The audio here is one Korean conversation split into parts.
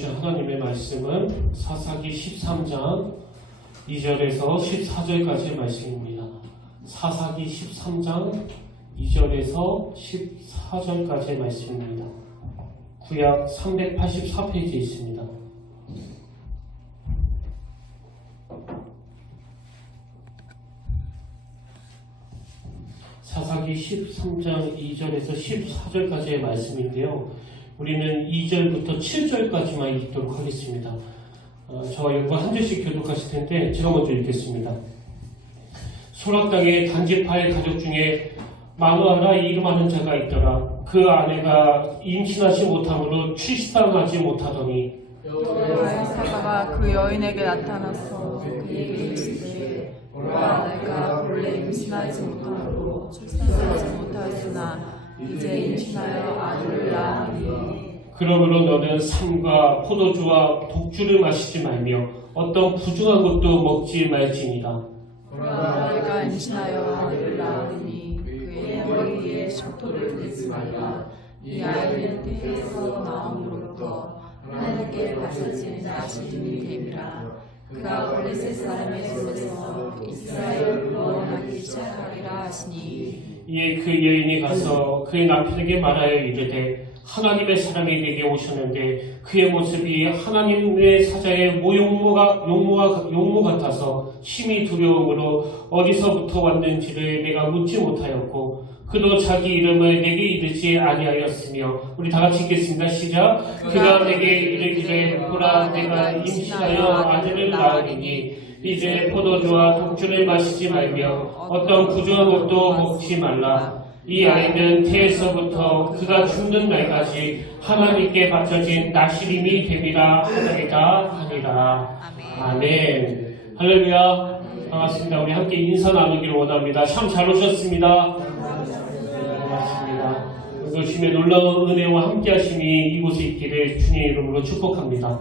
주신 하나님의 말씀은 사사기 13장 2절에서 14절까지의 말씀입니다. 사사기 13장 2절에서 14절까지의 말씀입니다. 구약 384페이지에 있습니다. 사사기 13장 2절에서 14절까지의 말씀인데요. 우리는 2절부터 7절까지만 읽도록 하겠습니다. 저와 여러분 한 절씩 교독하실 텐데 제가 먼저 읽겠습니다. 소락 땅에 단지파의 가족 중에 마누아라 이름하는 자가 있더라. 그 아내가 임신하지 못함으로 출산하지 못하더니 여호와의 사자가 그 여인에게 나타나서 그에게 이르시되 보라, 내가 본래 임신하지 못함으로 출산하지 못하였으나 이제 임신하여 아들을 낳으니 그러므로 너는 삼과 포도주와 독주를 마시지 말며 어떤 부정한 것도 먹지 말지니라. 보라, 내가 임신하여 아들을 낳으니 그의 머리에 셔토를 떼지 말라. 이 아이는 태에서 나옴으로부터 하나님께 바쳐진 나시림이 됨이라. 그가 블레셋 사람의 손에서 이스라엘을 구원하기 시작하리라 하시니 이에 그 여인이 가서 그의 남편에게 말하여 이르되 하나님의 사람이 내게 오셨는데 그의 모습이 하나님의 사자의 용모 같아서 심히 두려움으로 어디서부터 왔는지를 내가 묻지 못하였고 그도 자기 이름을 내게 이르지 아니하였으며 우리 다같이 읽겠습니다. 시작. 그가 내게 이르기를 보라, 내가 임신하여 아들을 낳으리니 이제 포도주와 독주를 마시지 말며 어떤 부정한 것도 먹지 말라. 이 아이는 태에서부터 그가 죽는 날까지 하나님께 바쳐진 나시림이 됨이라 하니라. 아멘. 할렐루야. 반갑습니다. 우리 함께 인사 나누기를 원합니다. 참 잘 오셨습니다. 반갑습니다. 주님의 놀라운 은혜와 함께 하심이 이곳에 있기를 주님의 이름으로 축복합니다.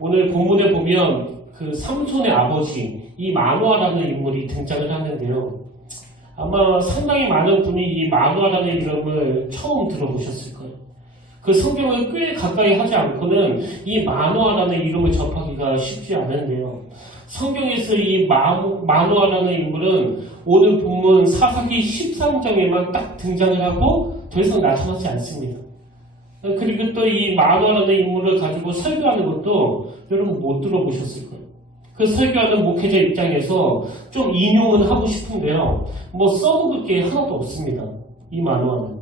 오늘 본문에 보면 그 삼손의 아버지 이 마누아라는 인물이 등장을 하는데요. 아마 상당히 많은 분이 이 마누아라는 이름을 처음 들어보셨을 거예요. 그 성경을 꽤 가까이 하지 않고는 이 마누아라는 이름을 접하기가 쉽지 않은데요. 성경에서 이 마누아라는 인물은 오늘 본문 사사기 13장에만 딱 등장을 하고 더 이상 나타나지 않습니다. 그리고 또 이 마누아라는 인물을 가지고 설교하는 것도 여러분 못 들어보셨을 거예요. 그 설교하는 목회자 입장에서 좀 인용은 하고 싶은데요. 써먹을 게 하나도 없습니다. 이 마누아는.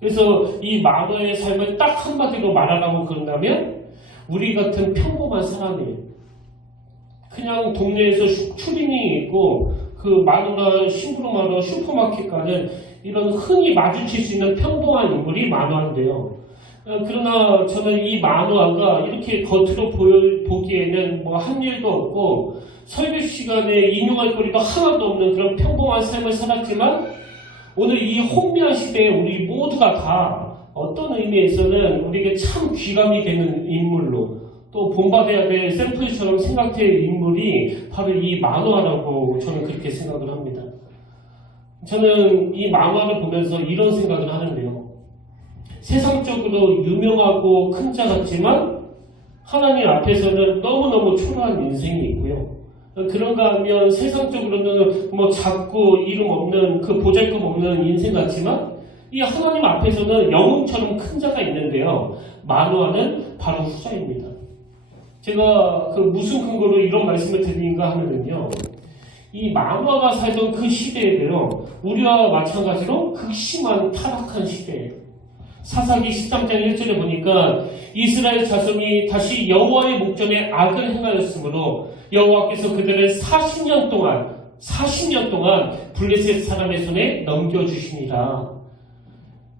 그래서 이 마누아의 삶을 딱 한마디로 말하라고 그런다면 우리 같은 평범한 사람이에요. 그냥 동네에서 추리닝이 있고 그 마누라 심부름하러 슈퍼마켓 가는 이런 흔히 마주칠 수 있는 평범한 인물이 마누아인데요. 그러나 저는 이 마누아가 이렇게 겉으로 보기에는 한 일도 없고 설교 시간에 인용할 거리도 하나도 없는 그런 평범한 삶을 살았지만 오늘 이 혼미한 시대에 우리 모두가 다 어떤 의미에서는 우리에게 참 귀감이 되는 인물로 또 본받아야 될 샘플처럼 생각될 인물이 바로 이 마누아라고 저는 그렇게 생각을 합니다. 저는 이 마누아를 보면서 이런 생각을 하는데요. 세상적으로 유명하고 큰 자 같지만 하나님 앞에서는 너무너무 초라한 인생이 있고요. 그런가 하면 세상적으로는 작고 이름 없는 그 보잘것 없는 인생 같지만 이 하나님 앞에서는 영웅처럼 큰 자가 있는데요. 마누아는 바로 후자입니다. 제가 무슨 근거로 이런 말씀을 드리는가 하면요. 이 마누아가 살던 그 시대에도요. 우리와 마찬가지로 극심한 타락한 시대예요. 사사기 13장 1절에 보니까 이스라엘 자손이 다시 여호와의 목전에 악을 행하였으므로 여호와께서 그들을 40년 동안 블레셋 사람의 손에 넘겨주시니라.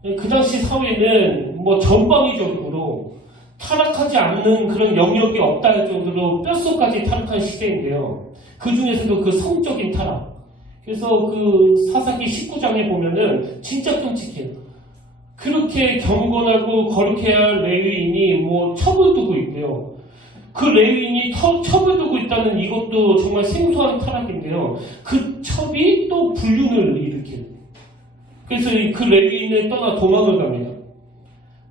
그 당시 사회는 전방위적으로 타락하지 않는 그런 영역이 없다는 정도로 뼛속까지 타락한 시대인데요. 그 중에서도 그 성적인 타락. 그래서 그 사사기 19장에 보면은 진짜 끔찍해요. 그렇게 경건하고 거룩해야 할 레위인이 처벌두고 있고요. 그 레위인이 처벌두고 있다는 이것도 정말 생소한 타락인데요. 그 첩이 또 불륜을 일으켜요. 그래서 그 레위인을 떠나 도망을 갑니다.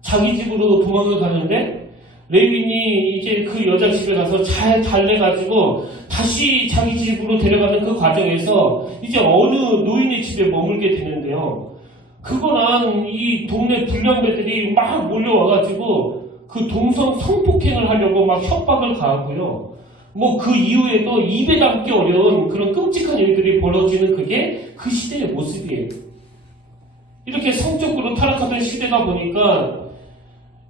자기 집으로 도망을 가는데 레윈이 이제 그 여자 집에 가서 잘 달래가지고 다시 자기 집으로 데려가는 그 과정에서 이제 어느 노인의 집에 머물게 되는데요. 그거랑 이 동네 불량배들이 막 몰려와가지고 그 동성 성폭행을 하려고 막 협박을 가하고요. 뭐 그 이후에도 입에 담기 어려운 그런 끔찍한 일들이 벌어지는 그게 그 시대의 모습이에요. 이렇게 성적으로 타락하던 시대다 보니까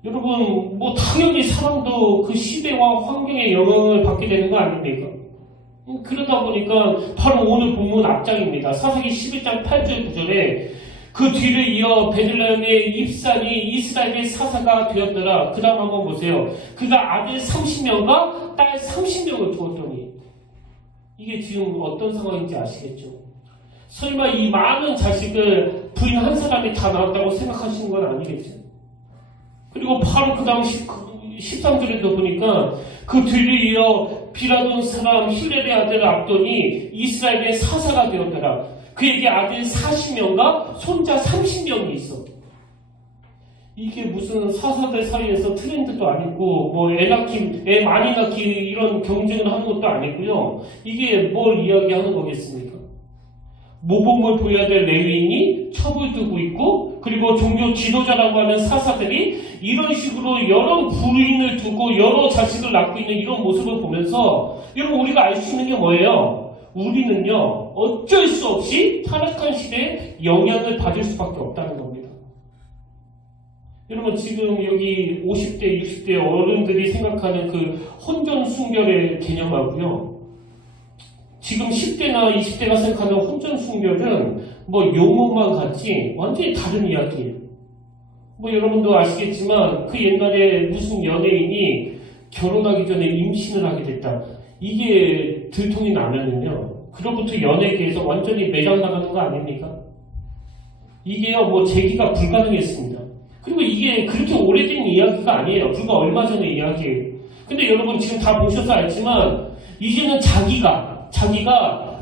여러분 뭐 당연히 사람도 그 시대와 환경의 영향을 받게 되는 거 아닙니까? 그러다 보니까 바로 오늘 본문 앞장입니다. 사사기 11장 8절 9절에 그 뒤를 이어 베들레헴의 입산이 이스라엘의 사사가 되었더라. 그 다음 한번 보세요. 그가 아들 30명과 딸 30명을 두었더니 이게 지금 어떤 상황인지 아시겠죠? 설마 이 많은 자식을 부인 한 사람이 다 낳았다고 생각하시는 건 아니겠죠? 그리고 바로 그 다음 13절에도 보니까 그 뒤를 이어 비라돈 사람 힐렐의 아들 압돈이 이스라엘의 사사가 되었더라. 그에게 아들 40명과 손자 30명이 있어. 이게 무슨 사사들 사이에서 트렌드도 아니고 뭐 애 많이 낳기 이런 경쟁을 하는 것도 아니고요. 이게 뭘 이야기하는 거겠습니까? 모범을 보여야 될 레위인이 첩을 두고 있고 그리고 종교 지도자라고 하는 사사들이 이런 식으로 여러 부인을 두고 여러 자식을 낳고 있는 이런 모습을 보면서 여러분 우리가 알 수 있는 게 뭐예요? 우리는요 어쩔 수 없이 타락한 시대에 영향을 받을 수밖에 없다는 겁니다. 여러분 지금 여기 50대 60대 어른들이 생각하는 그 혼전 순결의 개념하고요 지금 10대나 20대가 생각하는 혼전 순결은 뭐 용어만 같지 완전히 다른 이야기예요. 뭐 여러분도 아시겠지만 그 옛날에 무슨 연예인이 결혼하기 전에 임신을 하게 됐다. 이게 들통이 나면은요. 그로부터 연예계에서 완전히 매장 나가는 거 아닙니까? 이게요 뭐 재기가 불가능했습니다. 그리고 이게 그렇게 오래된 이야기가 아니에요. 불과 얼마 전의 이야기예요. 근데 여러분 지금 다 보셔서 알지만 이제는 자기가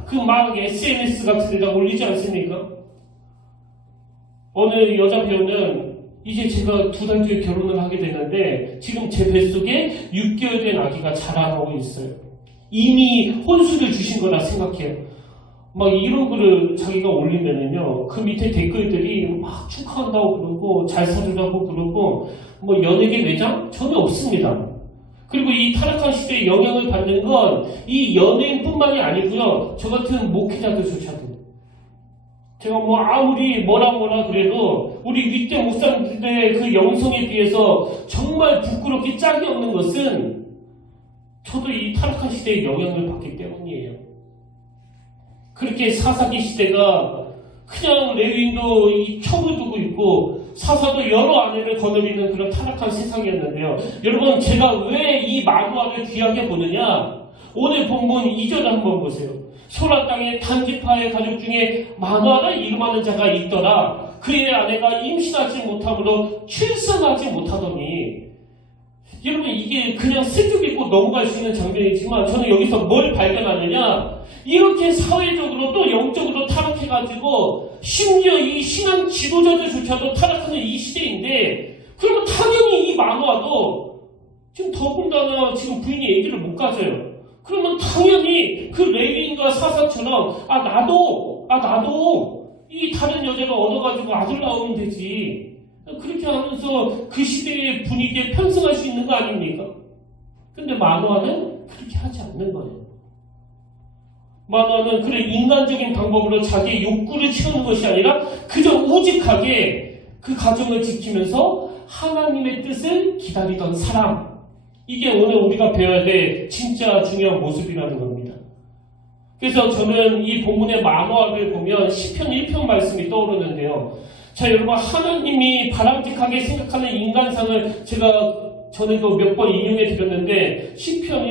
그 막 SNS 같은 데다 올리지 않습니까? 어느 여자 배우는 이제 제가 2달 뒤에 결혼을 하게 되는데 지금 제 뱃속에 6개월 된 아기가 자라나고 있어요. 이미 혼수를 주신 거라 생각해요. 막 이런 글을 자기가 올리면은요 그 밑에 댓글들이 막 축하한다고 그러고 잘 살으라고 그러고 뭐 연예계 매장 전혀 없습니다. 그리고 이 타락한 시대에 영향을 받는 건 이 연예인뿐만이 아니고요. 저 같은 목회자들조차도. 제가 뭐 아무리 뭐라 그래도 우리 윗대 목사님들의 그 영성에 비해서 정말 부끄럽게 짝이 없는 것은 저도 이 타락한 시대에 영향을 받기 때문이에요. 그렇게 사사기 시대가 그냥 레위인도 이 첩을 두고 있고 사사도 여러 아내를 거느리는 그런 타락한 세상이었는데요. 여러분 제가 왜 이 마누아를 귀하게 보느냐? 오늘 본문 2절 한번 보세요. 소라 땅의 단지파의 가족 중에 마누아라 이름하는 자가 있더라. 그의 아내가 임신하지 못하므로 출산하지 못하더니 여러분 이게 그냥 슬쩍 읽고 넘어갈 수 있는 장면이지만 저는 여기서 뭘 발견하느냐? 이렇게 사회적으로 또 영적으로 타락해가지고 심지어 이 신앙 지도자들조차도 타락하는 이 시대인데 그러면 당연히 이 마누아도 지금 더군다나 지금 부인이 아기를 못 가져요. 그러면 당연히 그 레위인과 사사처럼 나도 이 다른 여자를 얻어가지고 아들 낳으면 되지. 그렇게 하면서 그 시대의 분위기에 편승할 수 있는 거 아닙니까? 근데 마누아는 그렇게 하지 않는 거예요. 마누아는 그런 인간적인 방법으로 자기의 욕구를 채우는 것이 아니라 그저 우직하게 그 가정을 지키면서 하나님의 뜻을 기다리던 사람. 이게 오늘 우리가 배워야 될 진짜 중요한 모습이라는 겁니다. 그래서 저는 이 본문의 마누아를 보면 시편 1편 말씀이 떠오르는데요. 자, 여러분 하나님이 바람직하게 생각하는 인간상을 제가 전에도 몇 번 인용해 드렸는데 시편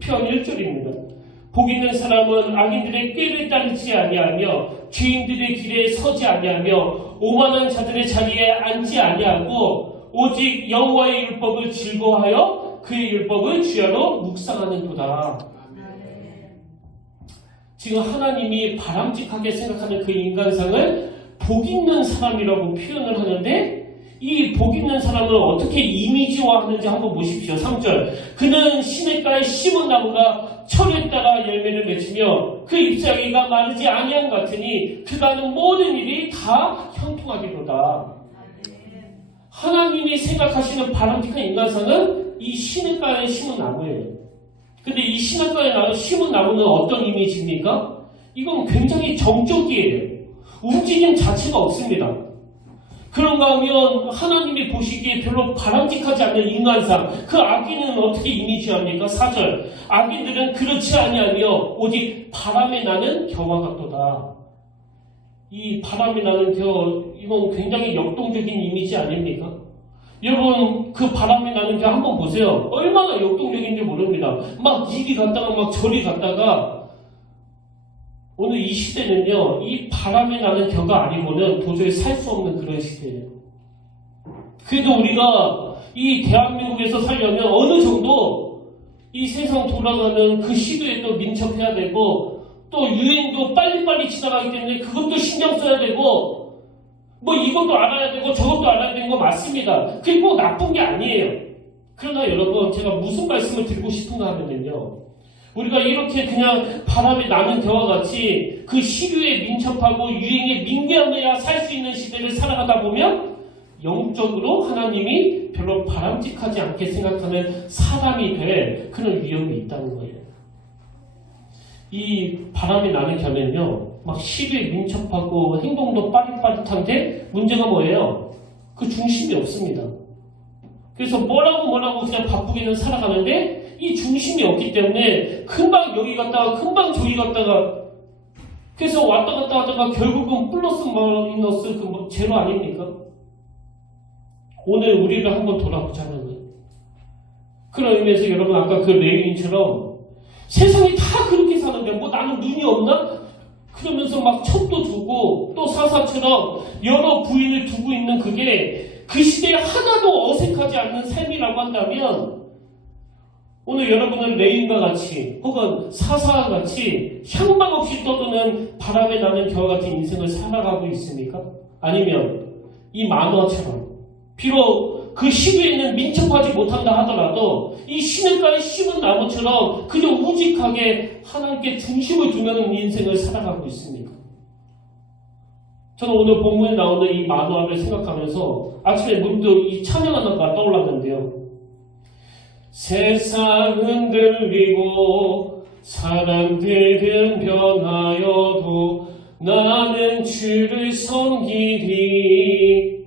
1편 1절입니다. 복 있는 사람은 악인들의 꾀를 따르지 아니하며 죄인들의 길에 서지 아니하며 오만한 자들의 자리에 앉지 아니하고 오직 여호와의 율법을 즐거워하여 그의 율법을 주야로 묵상하는도다. 지금 하나님이 바람직하게 생각하는 그 인간상을 복 있는 사람이라고 표현을 하는데 이 복 있는 사람을 어떻게 이미지화하는지 한번 보십시오. 3절. 그는 시냇가에 심은 나무가 철에 따라 열매를 맺으며 그 잎사귀가 마르지 아니함 같으니 그가 하는 모든 일이 다 형통하기로다. 하나님이 생각하시는 바람직한 인간상은 이 시냇가에 심은 나무예요. 근데 이 시냇가에 심은 나무는 어떤 이미지입니까? 이건 굉장히 정적이에요. 움직임 자체가 없습니다. 그런가 하면 하나님이 보시기에 별로 바람직하지 않는 인간상, 그 악인은 어떻게 이미지합니까? 4절. 악인들은 그렇지 아니하며 오직 바람에 나는 겨와 같도다. 이 바람에 나는 겨, 이건 굉장히 역동적인 이미지 아닙니까? 여러분, 그 바람에 나는 겨 한번 보세요. 얼마나 역동적인지 모릅니다. 막 이리 갔다가 막 저리 갔다가 오늘 이 시대는요, 이 바람에 나는 겨가 아니고는 도저히 살 수 없는 그런 시대예요. 그래도 우리가 이 대한민국에서 살려면 어느 정도 이 세상 돌아가는 그 시대에 또 민첩해야 되고, 또 유행도 빨리빨리 지나가기 때문에 그것도 신경 써야 되고, 뭐 이것도 알아야 되고 저것도 알아야 되는 거 맞습니다. 그게 꼭 나쁜 게 아니에요. 그러나 여러분, 제가 무슨 말씀을 드리고 싶은가 하면요, 우리가 이렇게 그냥 바람에 나는 겨와 같이 그 시류에 민첩하고 유행에 민감해야 살 수 있는 시대를 살아가다 보면 영적으로 하나님이 별로 바람직하지 않게 생각하는 사람이 될 그런 위험이 있다는 거예요. 이 바람이 나는 겨는요, 막 시류에 민첩하고 행동도 빠릿빠릿한데 문제가 뭐예요? 그 중심이 없습니다. 그래서 뭐라고 그냥 바쁘게는 살아가는데 이 중심이 없기 때문에 금방 여기 갔다가 금방 저기 갔다가 그래서 왔다 갔다 하다가 결국은 플러스 마이너스 그 제로 아닙니까? 오늘 우리를 한번 돌아보자는 거예요. 그런 의미에서 여러분 아까 그 레위인처럼 세상이 다 그렇게 사는데 뭐 나는 눈이 없나? 그러면서 막 첩도 두고 또 사사처럼 여러 부인을 두고 있는 그게 그 시대에 하나도 어색하지 않는 삶이라고 한다면 오늘 여러분은 레인과 같이 혹은 사사와 같이 향방 없이 떠도는 바람에 나는 겨와 같은 인생을 살아가고 있습니까? 아니면 이 만화처럼 비록 그 시기에는 민첩하지 못한다 하더라도 이 시냇가에 심은 나무처럼 그저 우직하게 하나님께 중심을 두는 인생을 살아가고 있습니까? 저는 오늘 본문에 나오는 이 만화를 생각하면서 아침에 문득 이 찬양 하나가 떠올랐는데요. 세상은 들리고 사람들은 변하여도 나는 주를 섬기리.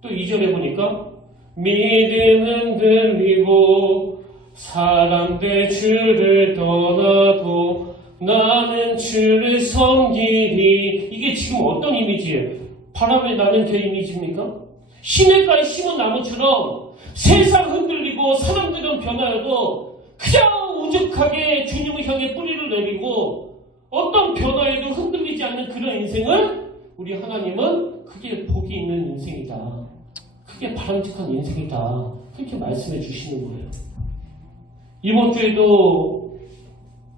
또 2절에 보니까 믿음은 들리고 사람들 주를 떠나도 나는 주를 섬기리. 이게 지금 어떤 이미지예요? 바람에 나는 그 이미지입니까? 시냇가에 심은 나무처럼 세상 흔들리고 사람들은 변화여도 그냥 우직하게 주님을 향해 뿌리를 내리고 어떤 변화에도 흔들리지 않는 그런 인생을 우리 하나님은 그게 복이 있는 인생이다. 그게 바람직한 인생이다. 그렇게 말씀해 주시는 거예요. 이번 주에도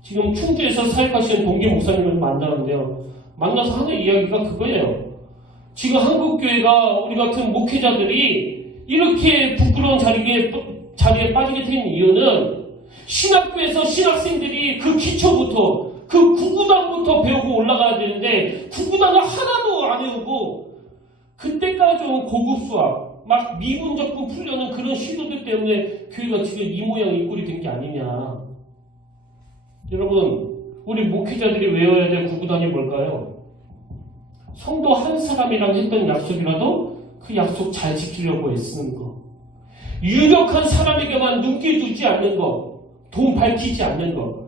지금 충주에서 사역하시는 동기 목사님을 만나는데요. 만나서 하는 이야기가 그거예요. 지금 한국교회가 우리 같은 목회자들이 이렇게 부끄러운 자리에 빠지게 된 이유는 신학교에서 신학생들이 그 기초부터 그 구구단부터 배우고 올라가야 되는데 구구단을 하나도 안 외우고 그때까지 온 고급 수학 막 미분적분 풀려는 그런 시도들 때문에 교회가 지금 이 모양 이 꼴이 된 게 아니냐. 여러분, 우리 목회자들이 외워야 될 구구단이 뭘까요? 성도 한 사람이랑 했던 약속이라도 그 약속 잘 지키려고 애쓰는 거. 유력한 사람에게만 눈길 두지 않는 거. 돈 밝히지 않는 거.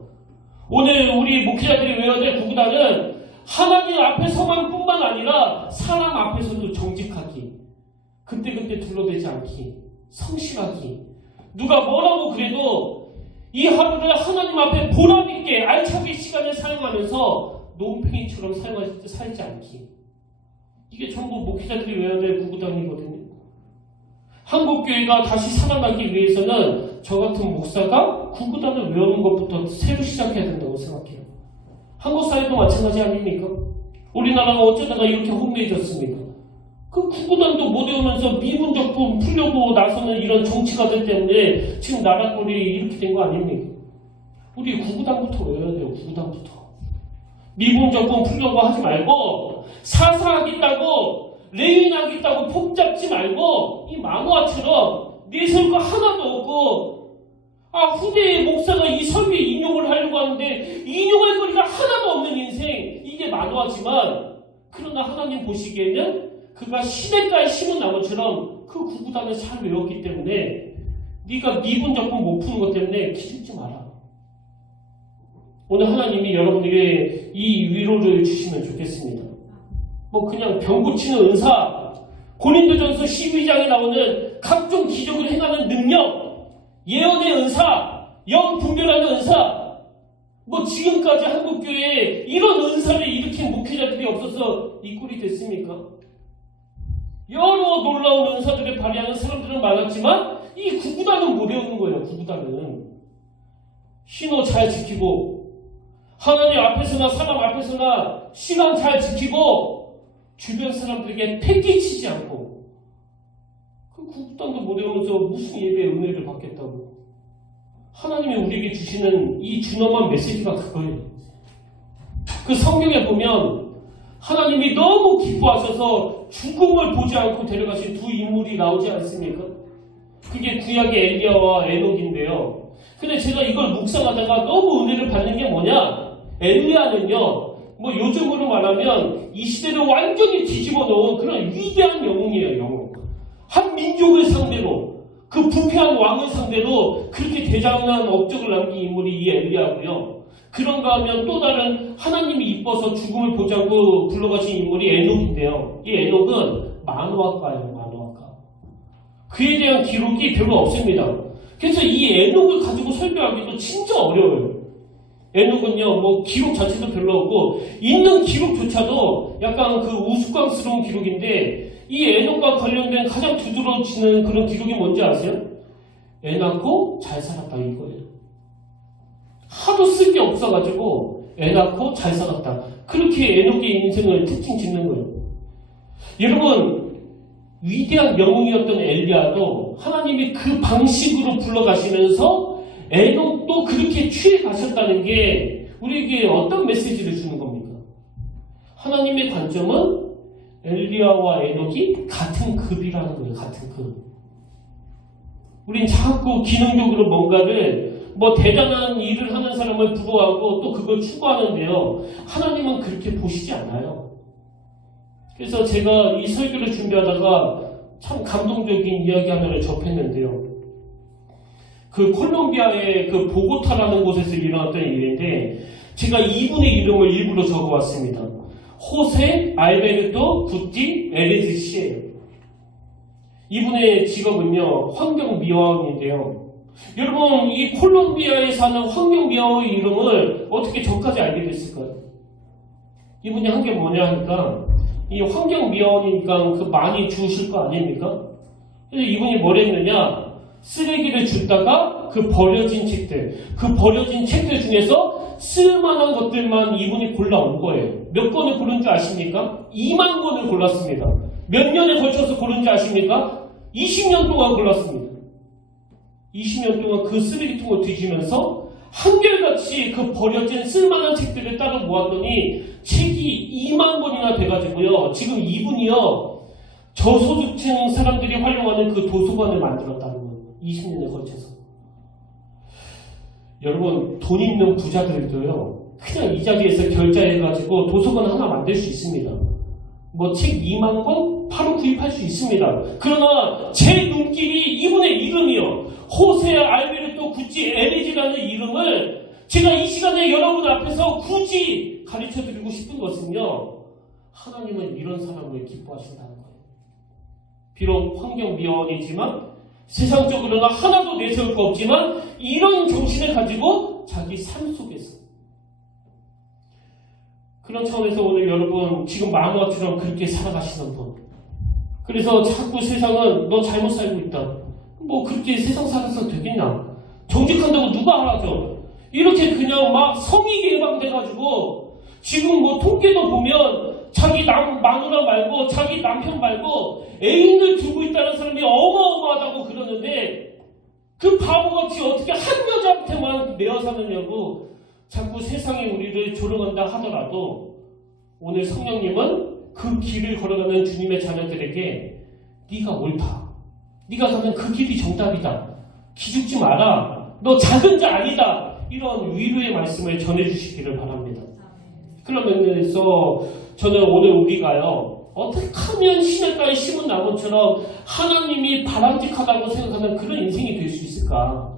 오늘 우리 목회자들이 외워야 될 구구단은 하나님 앞에서만 뿐만 아니라 사람 앞에서도 정직하기. 그때그때 둘러대지 않기. 성실하기. 누가 뭐라고 그래도 이 하루를 하나님 앞에 보람있게 알차게 시간을 사용하면서 논팽이처럼 살지 않기. 이게 전부 목회자들이 외워야 될 구구단이거든요. 한국교회가 다시 살아나기 위해서는 저 같은 목사가 구구단을 외우는 것부터 새로 시작해야 된다고 생각해요. 한국 사회도 마찬가지 아닙니까? 우리나라가 어쩌다가 이렇게 혼미해졌습니까? 그 구구단도 못 외우면서 미분적분 풀려고 나서는 이런 정치가들 때문에 지금 나라 꼴이 이렇게 된 거 아닙니까? 우리 구구단부터 외워야 돼요. 구구단부터. 미분적분 풀려고 하지 말고 사사하겠다고 레인하겠다고 폼 잡지 말고 이 만화처럼 내세울 거 하나도 없고 후대의 목사가 이 설교에 인용을 하려고 하는데 인용할 거리가 하나도 없는 인생 이게 만화지만 그러나 하나님 보시기에는 그가 시냇가에 심은 나무처럼 그 구구단을 잘 외웠기 때문에 네가 미분적분 못 푸는 것 때문에 기죽지 마라. 오늘 하나님이 여러분에게 이 위로를 주시면 좋겠습니다. 뭐 그냥 병 고치는 은사, 고린도전서 12장에 나오는 각종 기적을 행하는 능력, 예언의 은사, 영 분별하는 은사, 뭐 지금까지 한국교회에 이런 은사를 일으킨 목회자들이 없어서 이 꼴이 됐습니까? 여러 놀라운 은사들을 발휘하는 사람들은 많았지만 이 구구단은 못 외우는 거예요. 구구단은 신호 잘 지키고 하나님 앞에서나 사람 앞에서나 시간 잘 지키고 주변 사람들에게 패기치지 않고 그 구구단도 못 외우면서 무슨 예배의 은혜를 받겠다고. 하나님이 우리에게 주시는 이 준엄한 메시지가 그거예요. 그 성경에 보면 하나님이 너무 기뻐하셔서 죽음을 보지 않고 데려가신 두 인물이 나오지 않습니까? 그게 구약의 엘리야와 에녹인데요. 근데 제가 이걸 묵상하다가 너무 은혜를 받는 게 뭐냐? 엘리야는요, 뭐 요즘으로 말하면 이 시대를 완전히 뒤집어 놓은 그런 위대한 영웅이에요, 영웅. 한 민족을 상대로, 그 부패한 왕을 상대로 그렇게 대장난 업적을 남긴 인물이 이 엘리야고요. 그런가 하면 또 다른 하나님이 이뻐서 죽음을 보지 않고 불러가신 인물이 에녹인데요. 이 에녹은 만화가예요, 만화가. 그에 대한 기록이 별로 없습니다. 그래서 이 에녹을 가지고 설교하기도 진짜 어려워요. 에녹은요, 뭐 기록 자체도 별로 없고 있는 기록조차도 약간 그 우스꽝스러운 기록인데 이 에녹과 관련된 가장 두드러지는 그런 기록이 뭔지 아세요? 애 낳고 잘 살았다 이거예요. 하도 쓸 게 없어가지고 애 낳고 잘 살았다. 그렇게 에녹의 인생을 특징 짓는 거예요. 여러분, 위대한 영웅이었던 엘리야도 하나님이 그 방식으로 불러가시면서 에녹도 그렇게 취해 가셨다는 게 우리에게 어떤 메시지를 주는 겁니까? 하나님의 관점은 엘리야와 에녹이 같은 급이라는 거예요. 같은 급. 우린 자꾸 기능적으로 뭔가를 뭐 대단한 일을 하는 사람을 부러워하고 또 그걸 추구하는데요. 하나님은 그렇게 보시지 않아요. 그래서 제가 이 설교를 준비하다가 참 감동적인 이야기 하나를 접했는데요. 그 콜롬비아의 그 보고타라는 곳에서 일어났던 일인데 제가 이분의 이름을 일부러 적어왔습니다. 호세 알베르토 구티 에레즈 씨예요. 이분의 직업은요, 환경미화원인데요. 여러분, 이 콜롬비아에 사는 환경미화원의 이름을 어떻게 저까지 알게 됐을까요? 이분이 한 게 뭐냐 하니까 이 환경미화원이니까 그 많이 주우실 거 아닙니까? 그래서 이분이 뭘 했느냐, 쓰레기를 줍다가 그 버려진 책들 중에서 쓸만한 것들만 이분이 골라온 거예요. 몇 권을 고른 줄 아십니까? 2만 권을 골랐습니다. 몇 년에 걸쳐서 고른 줄 아십니까? 20년 동안 골랐습니다. 20년 동안 그 쓰레기통을 뒤지면서 한결같이 그 버려진 쓸만한 책들을 따로 모았더니 책이 2만 권이나 돼가지고요. 지금 이분이요, 저소득층 사람들이 활용하는 그 도서관을 만들었다는 거예요. 20년에 걸쳐서. 여러분, 돈 있는 부자들도요, 그냥 이 자리에서 결제해가지고 도서관 하나 만들 수 있습니다. 뭐 책 2만 권 바로 구입할 수 있습니다. 그러나 제 눈길이 이분의 이름이요, 호세 알베르토 구티 에레즈라는 이름을 제가 이 시간에 여러분 앞에서 굳이 가르쳐드리고 싶은 것은요, 하나님은 이런 사람을 기뻐하신다는 거예요. 비록 환경미화원이지만 세상적으로는 하나도 내세울 거 없지만 이런 정신을 가지고 자기 삶 속에서, 그런 차원에서 오늘 여러분 지금 만화처럼 그렇게 살아가시는 분, 그래서 자꾸 세상은 너 잘못 살고 있다, 뭐 그렇게 세상 살아서 되겠냐, 정직한다고 누가 알아줘, 이렇게 그냥 막 성이 개방돼가지고 지금 뭐 통계도 보면 자기 마누라 말고 자기 남편 말고 애인을 두고 있다는 사람이 어마어마하다고 그러는데 그 바보같이 어떻게 한 여자한테만 매어 사느냐고 자꾸 세상에 우리를 조롱한다 하더라도 오늘 성령님은 그 길을 걸어가는 주님의 자녀들에게 네가 옳다. 네가 가는 그 길이 정답이다. 기죽지 마라. 너 작은 자 아니다. 이런 위로의 말씀을 전해주시기를 바랍니다. 그런 면에서 저는 오늘 우리가요, 어떻게 하면 시냇가에 심은 나무처럼 하나님이 바람직하다고 생각하는 그런 인생이 될 수 있을까?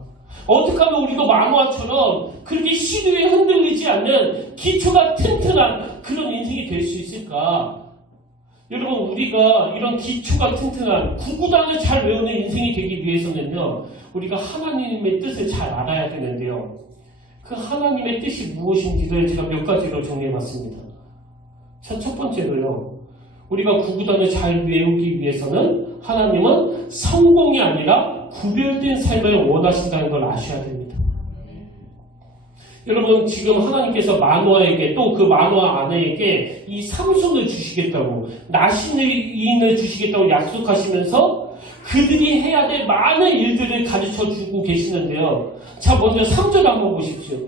어떻게 하면 우리도 마노아처럼 그렇게 시류에 흔들리지 않는 기초가 튼튼한 그런 인생이 될 수 있을까? 여러분, 우리가 이런 기초가 튼튼한 구구단을 잘 외우는 인생이 되기 위해서는요, 우리가 하나님의 뜻을 잘 알아야 되는데요. 그 하나님의 뜻이 무엇인지를 제가 몇 가지로 정리해봤습니다. 자, 첫 번째로요, 우리가 구구단을 잘 외우기 위해서는 하나님은 성공이 아니라 구별된 삶을 원하신다는 걸 아셔야 됩니다. 여러분, 지금 하나님께서 마노아에게 또 그 마노아 아내에게 이 삼손을 주시겠다고, 나시인을 주시겠다고 약속하시면서 그들이 해야 될 많은 일들을 가르쳐 주고 계시는데요. 자, 먼저 3절 한번 보십시오.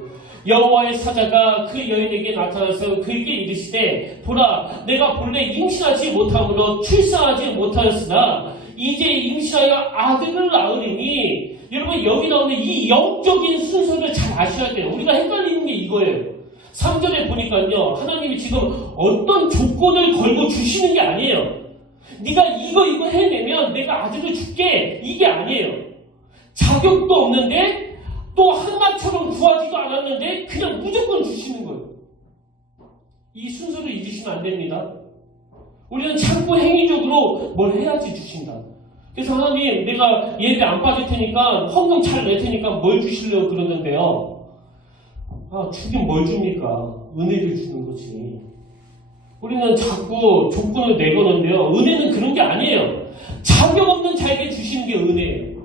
여호와의 사자가 그 여인에게 나타나서 그에게 이르시되 보라, 내가 본래 임신하지 못함으로 출산하지 못하였으나 이제 임신하여 아들을 낳으리니. 여러분, 여기 나오는 이 영적인 순서를 잘 아셔야 돼요. 우리가 헷갈리는 게 이거예요. 3절에 보니까요, 하나님이 지금 어떤 조건을 걸고 주시는 게 아니에요. 네가 이거 해내면 내가 아들을 줄게, 이게 아니에요. 자격도 없는데 또 한나처럼 구하지도 않았는데 그냥 무조건 주시는 거예요. 이 순서를 잊으시면 안 됩니다. 우리는 자꾸 행위적으로 뭘 해야지 주신다. 그래서 하나님, 내가 예배 안 빠질 테니까 헌금 잘 낼 테니까 뭘 주실래요? 그러는데요. 아, 주긴 뭘 줍니까? 은혜를 주는 거지. 우리는 자꾸 조건을 내거는데요. 은혜는 그런 게 아니에요. 자격 없는 자에게 주시는 게 은혜예요.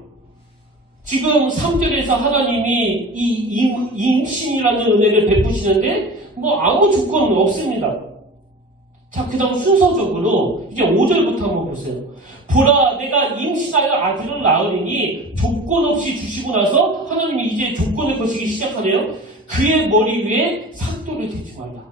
지금 3절에서 하나님이 이 임신이라는 은혜를 베푸시는데 뭐 아무 조건은 없습니다. 자, 그 다음 순서적으로 이제 5절부터 한번 보세요. 보라, 내가 임신하여 아들을 낳으리니. 조건 없이 주시고 나서 하나님이 이제 조건을 거시기 시작하네요. 그의 머리 위에 삭도를 대지 말라.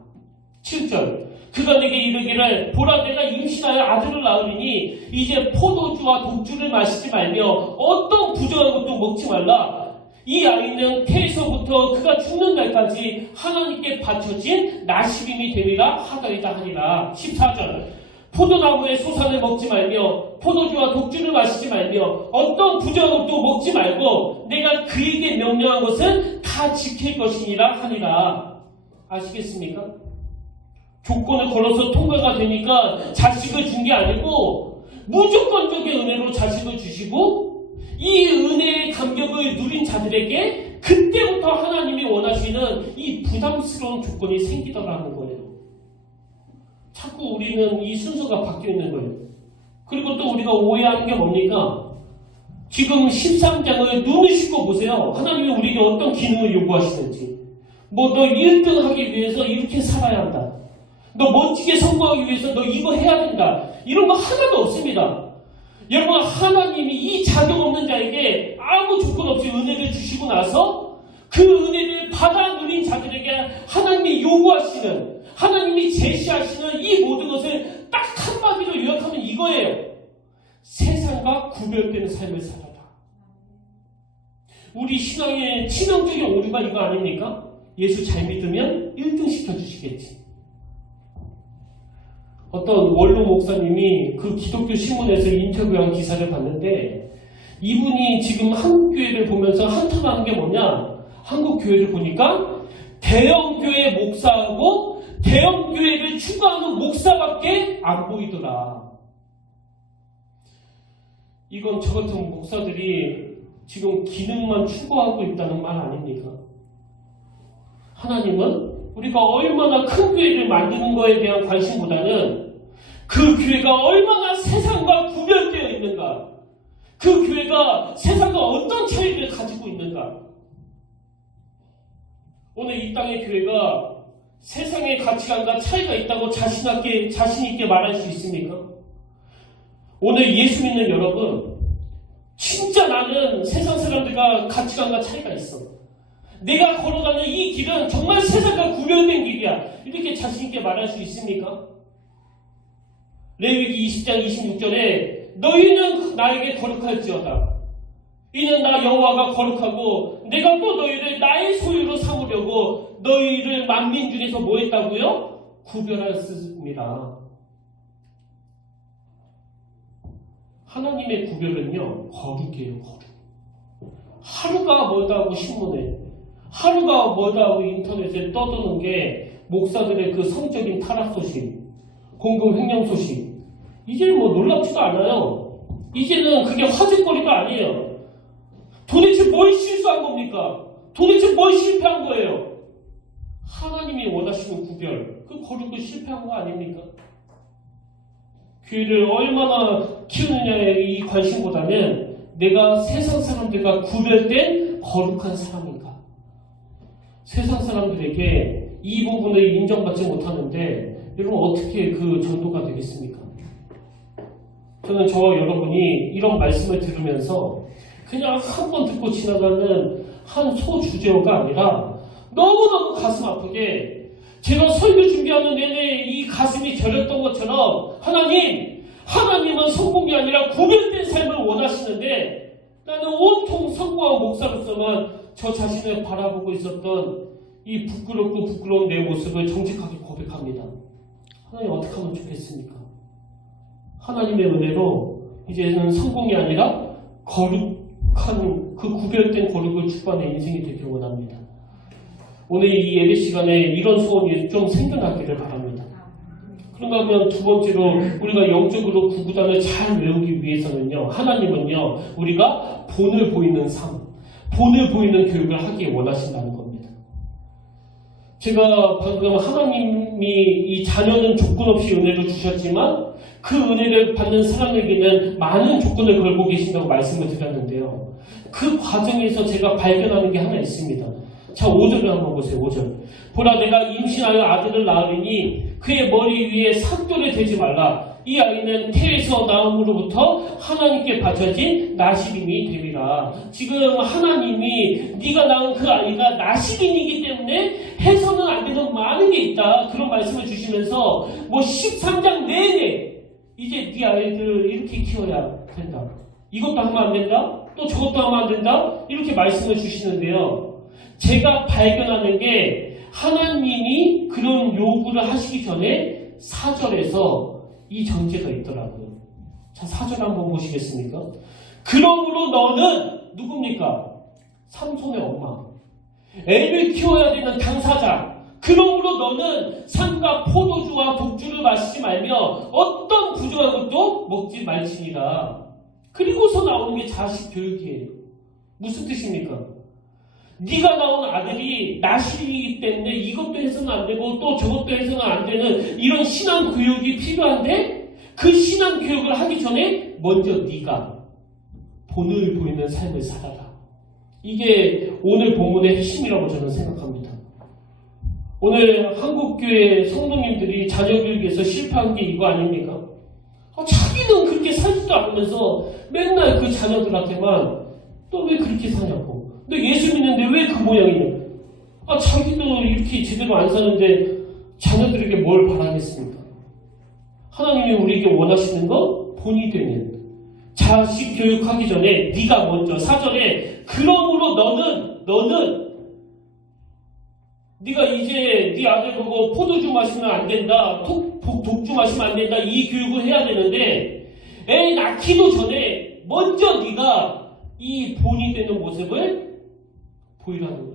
7절, 그가 내게 이르기를 보라, 내가 임신하여 아들을 낳으리니 이제 포도주와 독주를 마시지 말며 어떤 부정한 것도 먹지 말라. 이 아이는 태에서부터 그가 죽는 날까지 하나님께 바쳐진 나시림이 되리라 하더이다 하리라. 14절, 포도나무의 소산을 먹지 말며 포도주와 독주를 마시지 말며 어떤 부정한 것도 먹지 말고 내가 그에게 명령한 것은 다 지킬 것이니라 하리라. 아시겠습니까? 조건을 걸어서 통과가 되니까 자식을 준 게 아니고 무조건적인 은혜로 자식을 주시고 이 은혜의 감격을 누린 자들에게 그때부터 하나님이 원하시는 이 부담스러운 조건이 생기더라는 거예요. 자꾸 우리는 이 순서가 바뀌어 있는 거예요. 그리고 또 우리가 오해하는 게 뭡니까? 지금 13장을 눈을 씻고 보세요. 하나님이 우리에게 어떤 기능을 요구하시는지. 뭐 너 1등 하기 위해서 이렇게 살아야 한다. 너 멋지게 성공하기 위해서 너 이거 해야 된다. 이런 거 하나도 없습니다. 여러분, 하나님이 이 자격 없는 자에게 아무 조건 없이 은혜를 주시고 나서 그 은혜를 받아 누린 자들에게 하나님이 요구하시는, 하나님이 제시하시는 이 모든 것을 딱 한마디로 요약하면 이거예요. 세상과 구별되는 삶을 살아라. 우리 신앙의 치명적인 오류가 이거 아닙니까? 예수 잘 믿으면 1등 시켜주시겠지. 어떤 원로 목사님이 그 기독교 신문에서 인터뷰한 기사를 봤는데 이분이 지금 한국 교회를 보면서 한탄하는 게 뭐냐? 한국 교회를 보니까 대형 교회 목사하고 대형 교회를 추구하는 목사밖에 안 보이더라. 이건 저 같은 목사들이 지금 기능만 추구하고 있다는 말 아닙니까? 하나님은 우리가 얼마나 큰 교회를 만드는 거에 대한 관심보다는 그 교회가 얼마나 세상과 구별되어 있는가, 그 교회가 세상과 어떤 차이를 가지고 있는가. 오늘 이 땅의 교회가 세상의 가치관과 차이가 있다고 자신 있게 말할 수 있습니까? 오늘 예수 믿는 여러분, 진짜 나는 세상 사람들과 가치관과 차이가 있어. 내가 걸어가는 이 길은 정말 세상과 구별된 길이야. 이렇게 자신 있게 말할 수 있습니까? 레위기 20장 26절에 너희는 나에게 거룩할지어다. 이는 나 여호와가 거룩하고 내가 또 너희를 나의 소유로 삼으려고 너희를 만민 중에서 뭐 했다고요? 구별하였습니다. 하나님의 구별은요, 거룩이에요, 거룩. 하루가 뭐다고 신문에, 하루가 뭐다고 인터넷에 떠드는 게 목사들의 그 성적인 타락 소식, 공금 횡령 소식. 이제는 뭐 놀랍지도 않아요. 이제는 그게 화제거리가 아니에요. 도대체 뭘 실수한 겁니까? 도대체 뭘 실패한 거예요? 하나님이 원하시는 구별, 그 거룩을 실패한 거 아닙니까? 교회를 얼마나 키우느냐에 이 관심보다는 내가 세상 사람들과 구별된 거룩한 사람인가. 세상 사람들에게 이 부분을 인정받지 못하는데 여러분 어떻게 그 전도가 되겠습니까? 저는 저와 여러분이 이런 말씀을 들으면서 그냥 한 번 듣고 지나가는 한 소주제어가 아니라 너무너무 가슴 아프게 제가 설교 준비하는 내내 이 가슴이 저렸던 것처럼 하나님은 성공이 아니라 구별된 삶을 원하시는데 나는 온통 성공한 목사로서만 저 자신을 바라보고 있었던 이 부끄럽고 부끄러운 내 모습을 정직하게 고백합니다. 하나님 어떻게 하면 좋겠습니까? 하나님의 은혜로 이제는 성공이 아니라 거룩한 그 구별된 거룩을 축복하는 인생이 되길 원합니다. 오늘 이 예배 시간에 이런 소원이 좀 생겨나기를 바랍니다. 그런가 하면 두 번째로 우리가 영적으로 구구단을 잘 외우기 위해서는요. 하나님은요. 우리가 본을 보이는 삶, 본을 보이는 교육을 하기 원하신다는 겁니다. 제가 방금 하나님이 이 자녀는 조건 없이 은혜를 주셨지만 그 은혜를 받는 사람에게는 많은 조건을 걸고 계신다고 말씀을 드렸는데요. 그 과정에서 제가 발견하는 게 하나 있습니다. 자, 5절을 한번 보세요. 5절. 보라 내가 임신하여 아들을 낳으리니 그의 머리 위에 삭도를 대지 말라. 이 아이는 태에서 나옴으로부터 하나님께 바쳐진 나시린이 되리라. 지금 하나님이 네가 낳은 그 아이가 나시린이기 때문에 해서는 안 되는 많은 게 있다. 그런 말씀을 주시면서 뭐 13장 내내 이제 네 아이들을 이렇게 키워야 된다. 이것도 하면 안 된다. 또 저것도 하면 안 된다. 이렇게 말씀을 주시는데요. 제가 발견하는 게 하나님이 그런 요구를 하시기 전에 4절에서 이 전제가 있더라고요. 자, 4절 한번 보시겠습니까? 그러므로 너는 누굽니까? 삼손의 엄마. 애를 키워야 되는 당사자. 그러므로 너는 산과 포도주와 독주를 마시지 말며 어떤 부정한 것도 먹지 말지니라. 그리고서 나오는 게 자식 교육이에요. 무슨 뜻입니까? 네가 낳은 아들이 나시이기 때문에 이것도 해서는 안 되고 또 저것도 해서는 안 되는 이런 신앙 교육이 필요한데 그 신앙 교육을 하기 전에 먼저 네가 본을 보이는 삶을 살아라. 이게 오늘 본문의 핵심이라고 저는 생각합니다. 오늘 한국교회 성도님들이 자녀 교육에서 실패한 게 이거 아닙니까? 자기는 그렇게 살지도 않으면서 맨날 그 자녀들한테만 또 왜 그렇게 사냐고. 근데 예수 믿는데 왜 그 모양이냐? 자기도 이렇게 제대로 안 사는데 자녀들에게 뭘 바라겠습니까? 하나님이 우리에게 원하시는 건 본이 되는 자식 교육하기 전에 네가 먼저 4절에 그러므로 너는 네가 이제 네 아들 보고 포도주 마시면 안 된다, 독주 마시면 안 된다 이 교육을 해야 되는데 애 낳기도 전에 먼저 네가 이 본이 되는 모습을 보이라는 거예요.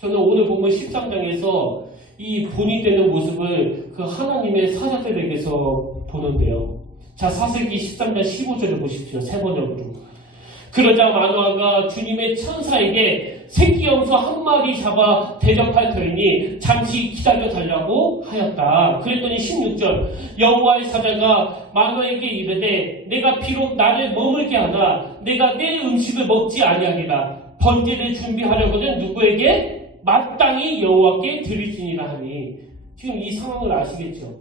저는 오늘 본문 13장에서 이 본이 되는 모습을 그 하나님의 사자들에게서 보는데요. 자, 사세기 13장 15절을 보십시오. 세 번역으로. 그러자 마노아가 주님의 천사에게 새끼 염소 한 마리 잡아 대접할 터이니 잠시 기다려 달라고 하였다. 그랬더니 16절 여호와의 사자가 마노아에게 이르되 내가 비록 나를 머물게 하나 내가 내 음식을 먹지 아니하리라. 번제를 준비하려거든 누구에게? 마땅히 여호와께 드리지니라 하니. 지금 이 상황을 아시겠죠?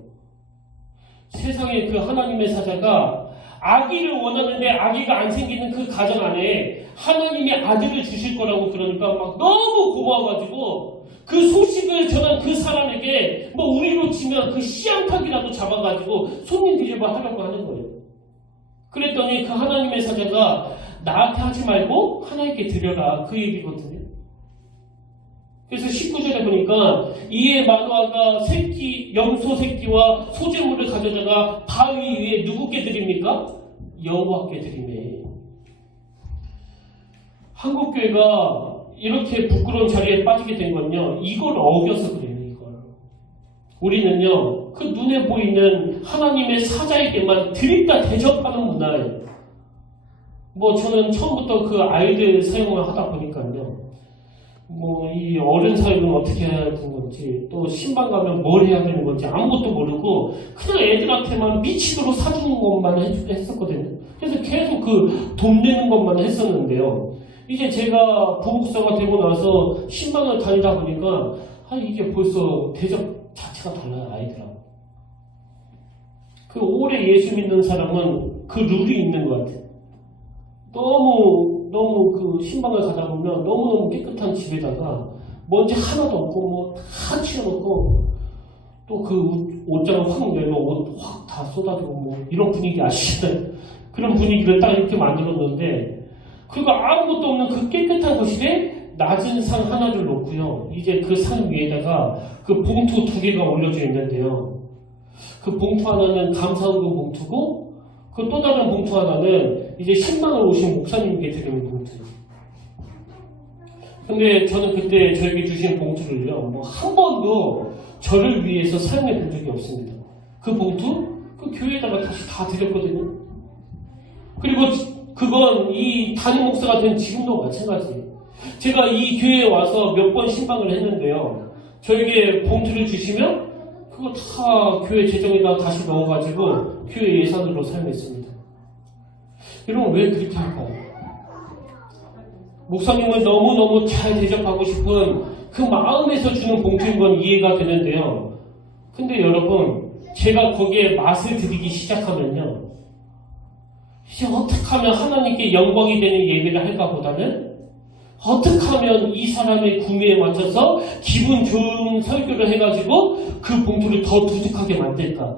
세상에 그 하나님의 사자가 아기를 원하는데 아기가 안 생기는 그 가정 안에 하나님이 아들을 주실 거라고 그러니까 막 너무 고마워가지고 그 소식을 전한 그 사람에게 뭐 우리로 치면 그 씨암탉이라도 잡아가지고 손님 드리고 하려고 하는 거예요. 그랬더니 그 하나님의 사자가 나한테 하지 말고 하나님께 드려라, 그 얘기거든요. 그래서 19절에 보니까 이에 마노아가 염소 새끼와 소재물을 가져다가 바위 위에 누구께 드립니까? 여호와께 드리매. 한국교회가 이렇게 부끄러운 자리에 빠지게 된 건요, 이걸 어겨서 그래요. 이걸 우리는요 그 눈에 보이는 하나님의 사자에게만 드립다 대접하는 문화예요. 뭐 저는 처음부터 그 아이들 사용을 하다 보니까요, 뭐 이 어른 사역은 어떻게 해야 되는 건지, 또 신방 가면 뭘 해야 되는 건지 아무것도 모르고 그냥 애들한테만 미치도록 사주는 것만 했었거든요. 그래서 계속 그 돈 내는 것만 했었는데요, 이제 제가 부목사가 되고 나서 신방을 다니다 보니까 이게 벌써 대접 자체가 달라요, 아이들하고. 그 오래 예수 믿는 사람은 그 룰이 있는 것 같아요. 너무 그 신방을 가다 보면 너무너무 깨끗한 집에다가 먼지 하나도 없고 뭐 다 치워놓고 또 그 옷장을 확 내면 옷 확 다 쏟아지고 뭐 이런 분위기 아시잖아요. 그런 분위기를 딱 이렇게 만들었는데, 그리고 아무것도 없는 그 깨끗한 거실에 낮은 상 하나를 놓고요, 이제 그 상 위에다가 그 봉투 2개가 올려져 있는데요, 그 봉투 하나는 감사헌금 봉투고 그 또 다른 봉투 하나는 이제 신방을 오신 목사님께 드리는 봉투예요. 근데 저는 그때 저에게 주신 봉투를요, 뭐 한 번도 저를 위해서 사용해 본 적이 없습니다. 그 봉투, 그 교회에다가 다시 다 드렸거든요. 그리고 그건 이 담임 목사가 된 지금도 마찬가지예요. 제가 이 교회에 와서 몇 번 신방을 했는데요, 저에게 봉투를 주시면 그거 다 교회 재정에다 다시 넣어가지고 교회 예산으로 사용했습니다. 여러분, 왜 그렇게 할까요? 목사님을 너무너무 잘 대접하고 싶은 그 마음에서 주는 봉투인 건 이해가 되는데요, 근데 여러분, 제가 거기에 맛을 들이기 시작하면요, 이제 어떻게 하면 하나님께 영광이 되는 예배를 할까 보다는 어떻게 하면 이 사람의 구매에 맞춰서 기분 좋은 설교를 해가지고 그 봉투를 더 두둑하게 만들까,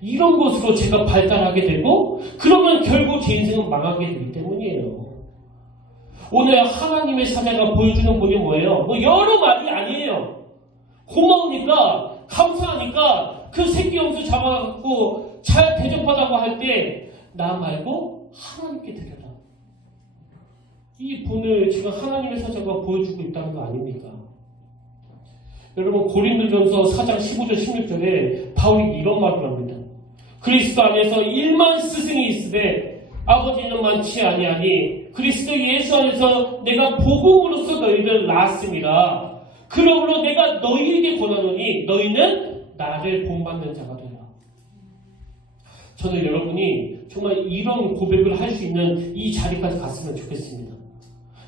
이런 것으로 제가 발달하게 되고, 그러면 결국 제 인생은 망하게 되기 때문이에요. 오늘 하나님의 사자가 보여주는 분이 뭐예요? 뭐 여러 말이 아니에요. 고마우니까, 감사하니까 그 새끼 염소 잡아갖고 잘 대접하다고 할 때 나 말고 하나님께 드려라. 이 분을 지금 하나님의 사자가 보여주고 있다는 거 아닙니까? 여러분, 고린도전서 4장 15절 16절에 바울이 이런 말을 합니다. 그리스도 안에서 1만 스승이 있으되 아버지는 많지 아니하니 그리스도 예수 안에서 내가 복음으로써 너희를 낳았습니다. 그러므로 내가 너희에게 권하노니 너희는 나를 본받는 자가 되라. 저는 여러분이 정말 이런 고백을 할 수 있는 이 자리까지 갔으면 좋겠습니다.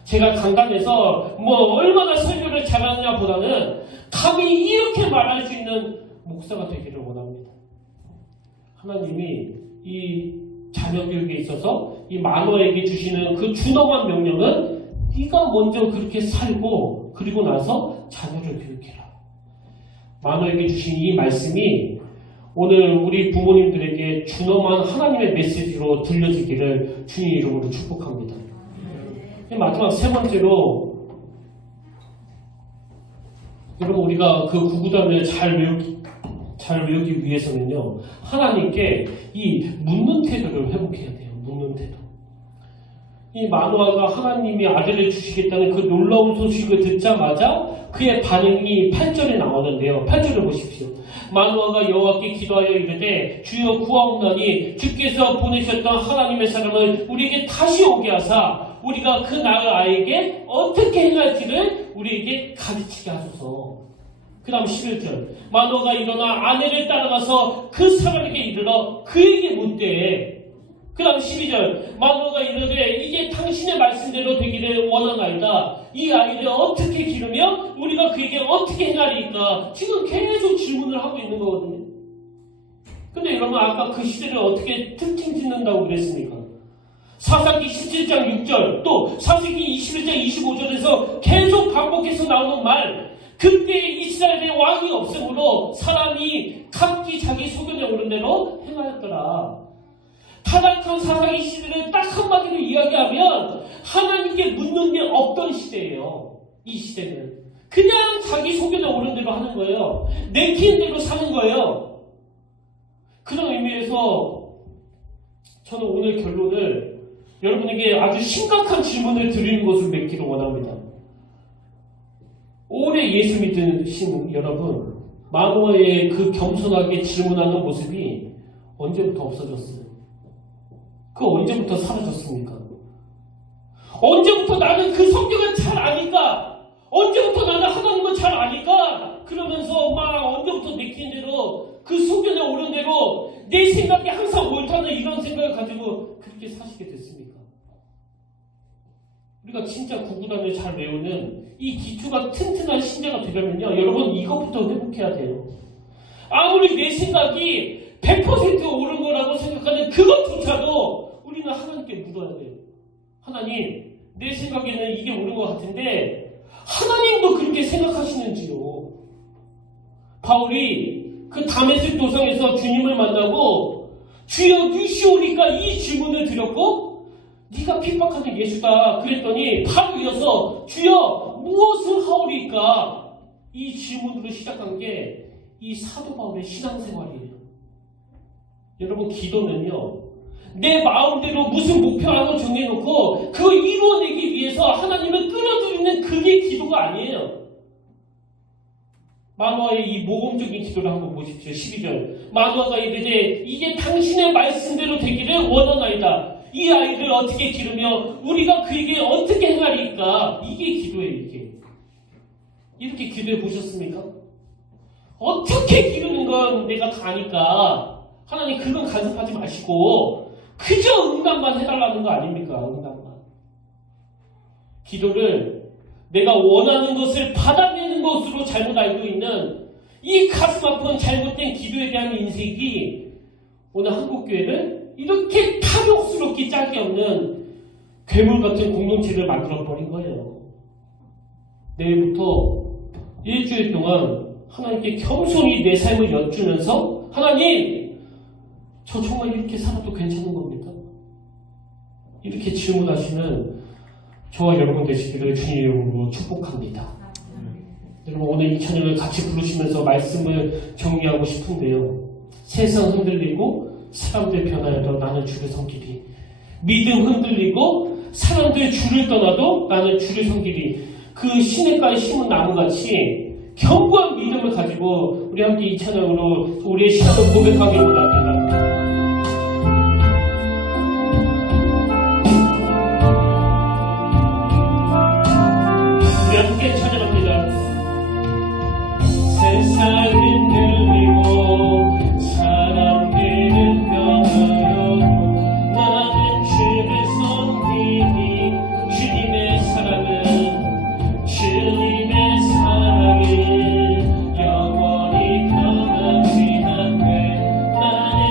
제가 강단에서 뭐 얼마나 설교를 잘하느냐 보다는 감히 이렇게 말할 수 있는 목사가 되기를 원합니다. 하나님이 이 자녀 교육에 있어서 이 마노아에게 주시는 그 준엄한 명령은 네가 먼저 그렇게 살고 그리고 나서 자녀를 교육해라. 마노아에게 주신 이 말씀이 오늘 우리 부모님들에게 준엄한 하나님의 메시지로 들려지기를 주님 이름으로 축복합니다. 마지막 세 번째로, 여러분, 우리가 그 구구단을 잘 외우기 위해서는요, 하나님께 이 묻는 태도를 회복해야 돼요. 묻는 태도. 이 마노아가 하나님이 아들을 주시겠다는 그 놀라운 소식을 듣자마자 그의 반응이 8절에 나오는데요. 8절을 보십시오. 마노아가 여호와께 기도하여 이르되 주여 구하옵나니 주께서 보내셨던 하나님의 사람을 우리에게 다시 오게 하사 우리가 그 낳을 아이에게 어떻게 행할지를 우리에게 가르치게 하소서. 그 다음 11절. 마노아가 일어나 아내를 따라가서 그 사람에게 이르러 그에게 묻되, 그 다음 12절 마누아가 이르되 이게 당신의 말씀대로 되기를 원하나이다. 이 아이를 어떻게 기르며 우리가 그에게 어떻게 행하리까? 지금 계속 질문을 하고 있는 거거든요. 근데 여러분 아까 그 시대를 어떻게 특징 짓는다고 그랬습니까? 사사기 17장 6절 또 사사기 21장 25절에서 계속 반복해서 나오는 말, 그때 이스라엘에 왕이 없으므로 사람이 각기 자기 소견에 오른 대로 행하였더라. 타락한 사사기 시대를 딱 한마디로 이야기하면 하나님께 묻는 게 없던 시대예요. 이 시대는 그냥 자기 소견에 오른 대로 하는 거예요. 내키는 대로 사는 거예요. 그런 의미에서 저는 오늘 결론을 여러분에게 아주 심각한 질문을 드리는 것을 맺기를 원합니다. 오래 예수 믿으신 여러분, 마누아의 그 겸손하게 질문하는 모습이 언제부터 없어졌어요? 그 언제부터 사라졌습니까? 언제부터 나는 그 성경을 잘 아니까? 언제부터 나는 하나님을 잘 아니까? 그러면서 막 언제부터 내키는 대로 그 소견에 오른 대로 내 생각이 항상 옳다는 이런 생각을 가지고 그렇게 사시게 됐습니까? 우리가 진짜 구구단을 잘 외우는 이 기초가 튼튼한 신자가 되려면요, 여러분 이것부터 회복해야 돼요. 아무리 내 생각이 100% 옳은 거라고 생각하는 그것조차도 우리는 하나님께 물어야 돼요. 하나님, 내 생각에는 이게 옳은 것 같은데 하나님도 그렇게 생각하시는지요? 바울이 그 다메섹 도상에서 주님을 만나고 주여 누시오니까 이 질문을 드렸고, 네가 핍박하는 예수다 그랬더니 바로 이어서 주여 무엇을 하오리까? 이 질문으로 시작한 게 이 사도 바울의 신앙생활이에요. 여러분 기도는요, 내 마음대로 무슨 목표 하나 정해놓고 그걸 이루어내기 위해서 하나님을 끌어들이는 그게 기도가 아니에요. 마누아의 이 모범적인 기도를 한번 보십시오. 12절 마누아가 이르되 이게 당신의 말씀대로 되기를 원하나이다. 이 아이를 어떻게 기르며 우리가 그에게 어떻게 행하리까? 이게 기도예요. 이게 이렇게 기도해 보셨습니까? 어떻게 기르는 건 내가 다 아니까 하나님 그건 간섭하지 마시고 그저 응답만 해달라는 거 아닙니까? 응답만. 기도를 내가 원하는 것을 받아내는 것으로 잘못 알고 있는 이 가슴 아픈 잘못된 기도에 대한 인식이 오늘 한국교회를 이렇게 탐욕스럽게 짝이 없는 괴물 같은 공동체를 만들어버린 거예요. 내일부터 일주일 동안 하나님께 겸손히 내 삶을 여쭈면서 하나님, 저 정말 이렇게 살아도 괜찮은 겁니까? 이렇게 질문하시는 저와 여러분 되시기를 주님의 이름으로 축복합니다. 여러분 오늘 이 찬양을 같이 부르시면서 말씀을 정리하고 싶은데요. 세상 흔들리고 사람들 변하여도 나는 주를 섬기리. 믿음 흔들리고 사람들 주를 떠나도 나는 주를 섬기리. 그 시냇가에 심은 나무같이 견고한 믿음을 가지고 우리 함께 이 찬양으로 우리의 신앙을 고백하기 원합니다. 우리 함께 찬양합니다. 세상은 들리고 사람들은 변하여도 나는 주를 섬기니 주님의 사랑은 주님의 사랑은 영원히 변하지 않네. 나는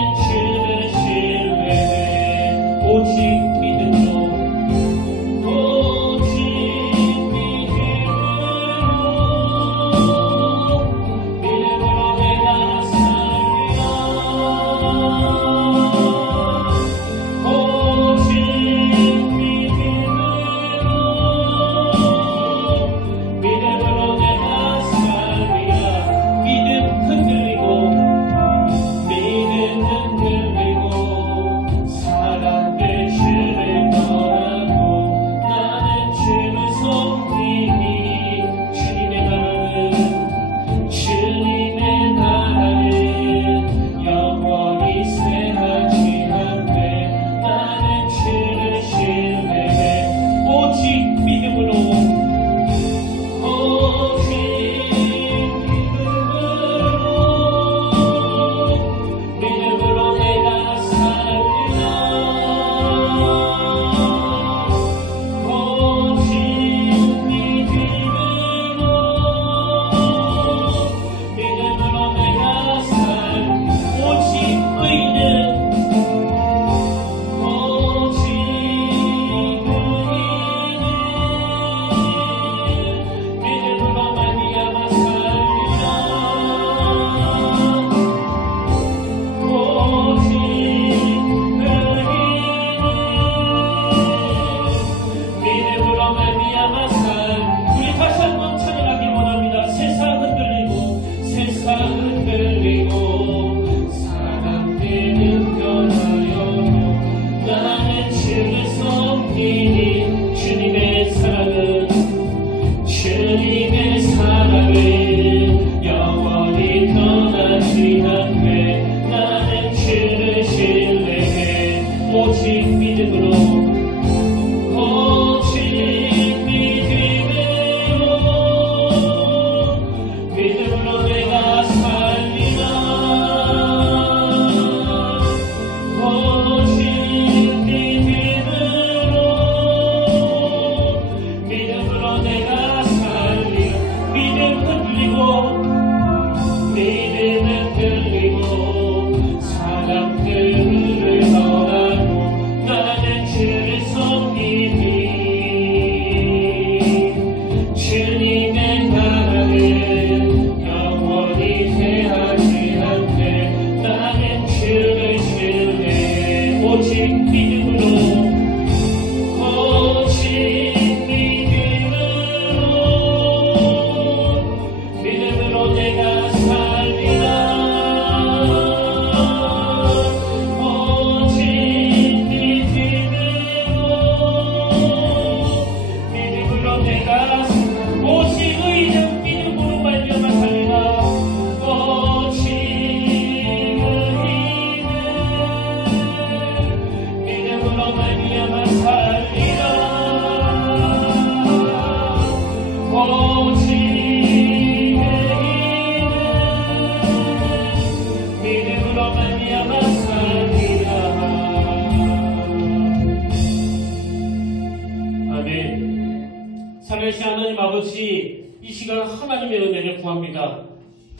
하나님의 은혜를 구합니다.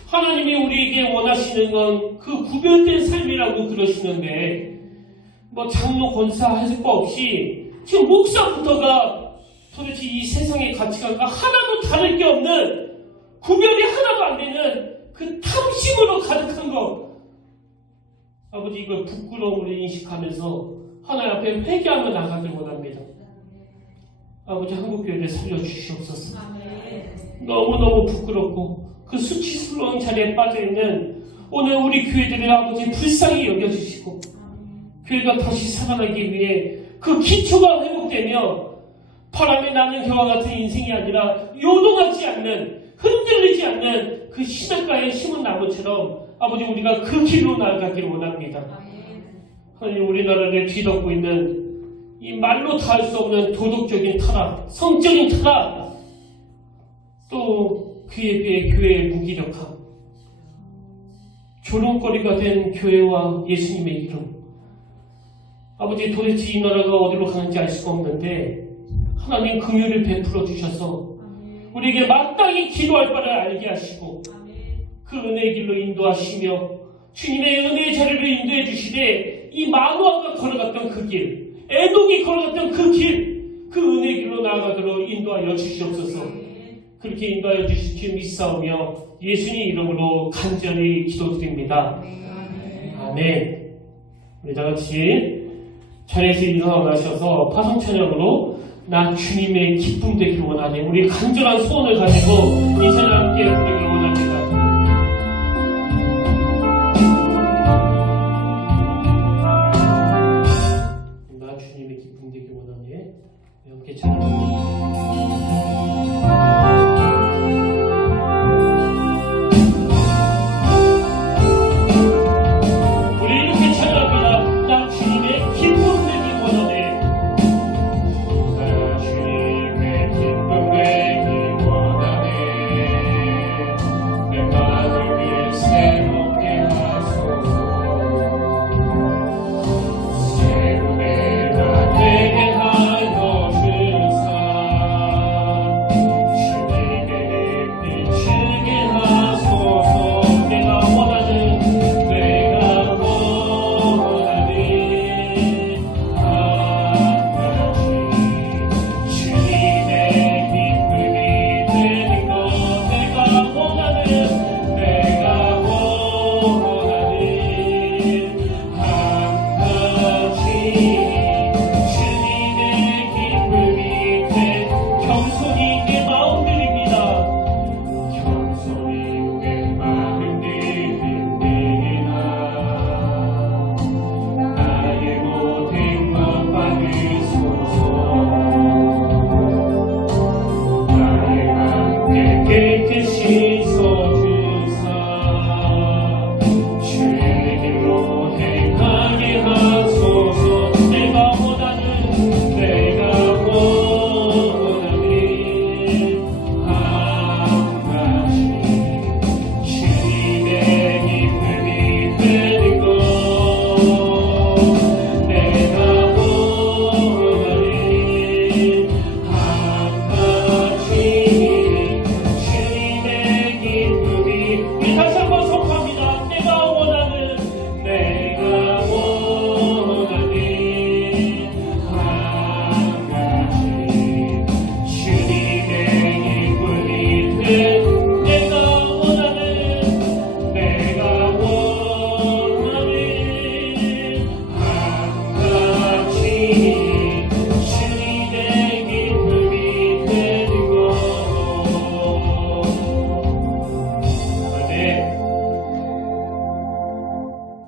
하나님이 우리에게 원하시는 건 그 구별된 삶이라고 그러시는데 뭐 장로 권사 할 거 없이 지금 목사부터가 도대체 이 세상의 가치관과 하나도 다를 게 없는 구별이 하나도 안 되는 그 탐심으로 가득한 것. 아버지 이걸 부끄러움으로 인식하면서 하나님 앞에 회개하며 나가길 원합니다. 아버지 한국교회를 살려주시옵소서. 너무너무 부끄럽고 그 수치스러운 자리에 빠져있는 오늘 우리 교회들의 아버지 불쌍히 여겨주시고 교회가 다시 살아나기 위해 그 기초가 회복되며 바람에 나는 겨와 같은 인생이 아니라 요동하지 않는 흔들리지 않는 그 신학가에 심은 나무처럼 아버지 우리가 그 길로 나아가길 원합니다. 하나님 우리나라를 뒤덮고 있는 이 말로 다 할 수 없는 도덕적인 타락, 성적인 타락, 또 그에 비해 교회의 무기력함, 조롱거리가 된 교회와 예수님의 이름. 아버지 도대체 이 나라가 어디로 가는지 알 수가 없는데 하나님 긍휼을 베풀어 주셔서 우리에게 마땅히 기도할 바를 알게 하시고 그 은혜의 길로 인도하시며 주님의 은혜의 자리로 인도해 주시되 이 마노아가 걸어갔던 그 길, 에녹이 걸어갔던 그 길, 그 은혜의 길로 나아가도록 인도하여 주시옵소서. 그렇게 인도하여 주실 줄 믿사오며 예수님 이름으로 간절히 기도드립니다. 아멘. 우리 다같이 자리에서 일어나셔서 파송찬양으로 나 주님의 기쁨 되길 원하네. 우리 간절한 소원을 가지고 이 찬양 함께 부르기를 원합니다. 나 주님의 기쁨 되길 원하네. 함께 찬양합니다.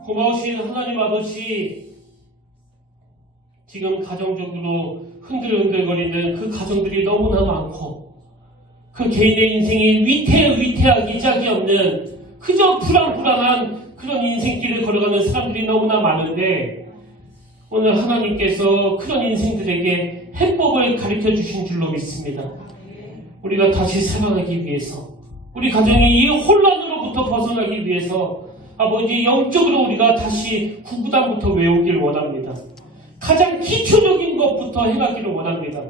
고마우신 하나님 아버지, 지금 가정적으로 흔들흔들거리는 그 가정들이 너무나 많고 그 개인의 인생이 위태하기 짝이 없는 그저 불안불안한 그런 인생길을 걸어가는 사람들이 너무나 많은데 오늘 하나님께서 그런 인생들에게 해법을 가르쳐 주신 줄로 믿습니다. 우리가 다시 살아나기 위해서, 우리 가정이 이 혼란으로부터 벗어나기 위해서 아버지 영적으로 우리가 다시 구구단부터 외우길 원합니다. 가장 기초적인 것부터 해가기를 원합니다.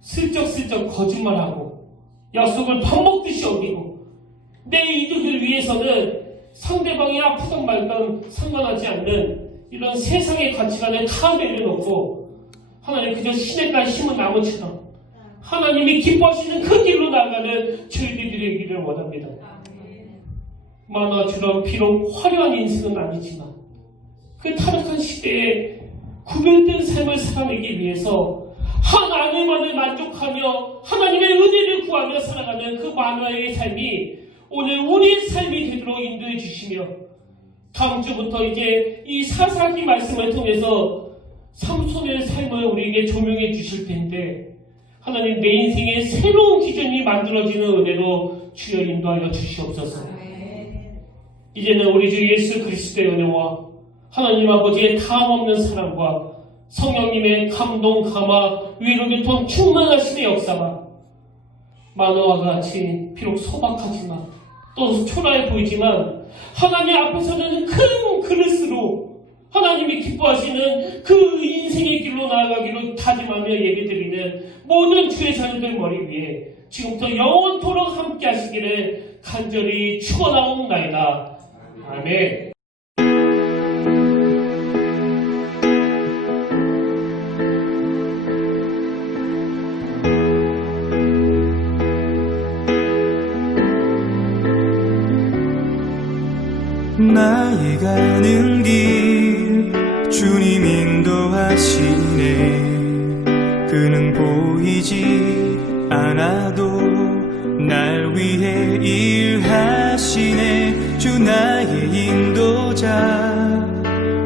슬쩍슬쩍 거짓말하고 약속을 밥 먹듯이 여기고 내 이득을 위해서는 상대방이 아프든 말든 상관하지 않는 이런 세상의 가치관을 다 내려놓고 하나님 그저 시냇가에 심은 나무처럼 하나님이 기뻐하시는 그 길로 나가는 저희들이 되기를 원합니다. 만화처럼 비록 화려한 인생은 아니지만 그 타락한 시대에 구별된 삶을 살아내기 위해서 하나님만을 만족하며 하나님의 은혜를 구하며 살아가는 그 만화의 삶이 오늘 우리의 삶이 되도록 인도해 주시며 다음 주부터 이제 이 사사기 말씀을 통해서 삼손의 삶을 우리에게 조명해 주실 텐데 하나님 내 인생에 새로운 기준이 만들어지는 은혜로 주여 인도하여 주시옵소서. 이제는 우리 주 예수 그리스도의 은혜와 하나님 아버지의 다함없는 사랑과 성령님의 감동, 감화, 위로 교통 충만하심의 역사가 만화와 같이 비록 소박하지만 또 초라해 보이지만 하나님 앞에서는 큰 그릇으로 하나님이 기뻐하시는 그 인생의 길로 나아가기로 다짐하며 예배드리는 모든 주의 자녀들 머리 위에 지금부터 영원토록 함께 하시기를 간절히 축원하옵나이다. 아멘. 나의 가는 길 주님 인도하시네. 그는 보이지 않아도 날 위해 일하시네. 주 나의 인도자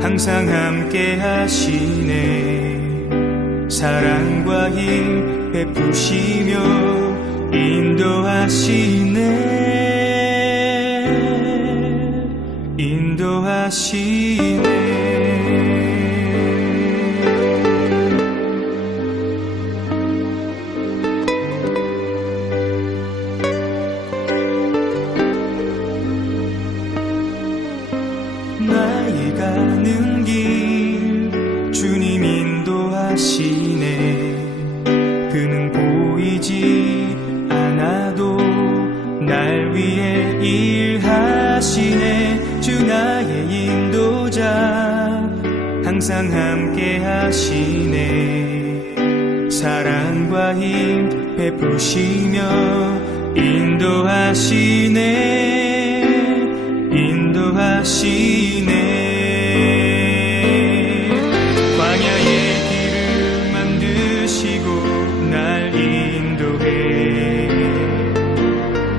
항상 함께 하시네. 사랑과 힘 베푸시며 인도하시네. 인도하시네. 나의 가는 길 주님 인도하시네. 그는 보이지 않아도 날 위해 일하시네. 주 나의 인도자 항상 함께 하시네. 사랑과 힘 베푸시며 인도하시네. 인도하시네. 광야의 길을 만드시고 날 인도해.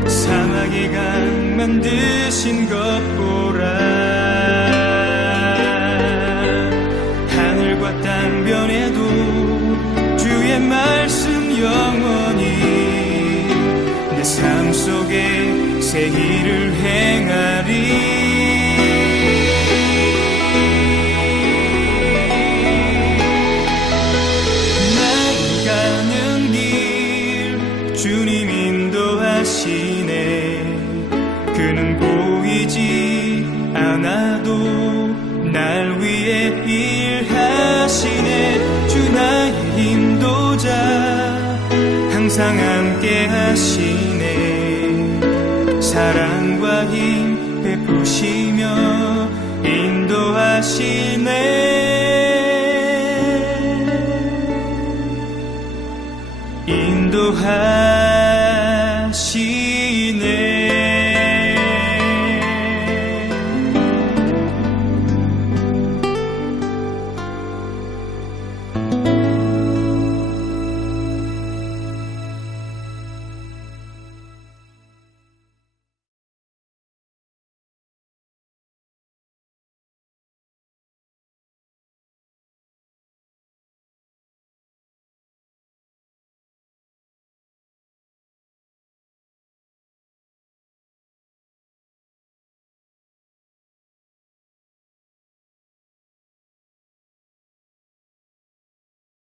사막의 강 만드신 것 보라. 하늘과 땅 변해도 주의 말씀 영원히 내 삶 속에 새 일을 행하리. 나의 가는 길 주님 인도하시네. 그는 보이지 않아도 날 위해 일하시네. 주 나의 인도자 항상 함께 하시네. 사랑과 힘 베푸시며 인도하시네. 인도하시네.